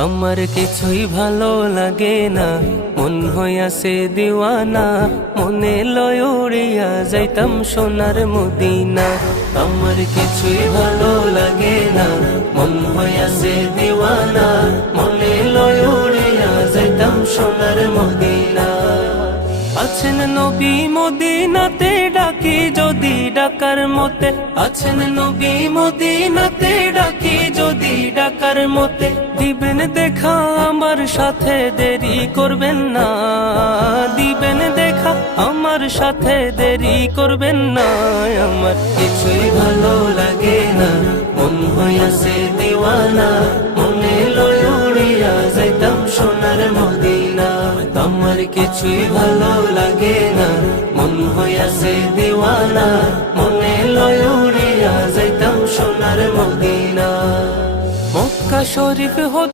আমার কিছুই ভালো লাগে না, মন হইয়াছে দিওয়ানা, মনে লয় উড়িয়া যাইতাম সোনার মদিনা। আমার কিছুই ভালো লাগে না, মন হইয়াছে দিওয়ানা, মনে লয় উড়িয়া যাইতাম সোনার মদিনা। আছেন নবী মদিনাতে, ডাকি যদি ডাকার মতে, আছেন নবী মদিনাতে, ডাকি যদি ডাকার মতে, দিবেন দেখা আমার সাথে, দেরি করবেন না, দিবেন দেখা আমার সাথে, দেরি করবেন না। আমার কিছুই ভালো লাগে না, মন হইয়াছে দিওয়ানা, মনে লয় উড়িয়া যাইতাম সোনার মদিনা। আমার কিছুই ভালো লাগে না, মন হইয়াছে দিওয়ানা, মনে লয় উড়িয়া যাইতাম সোনার মদিনা। মক্কা শরীফ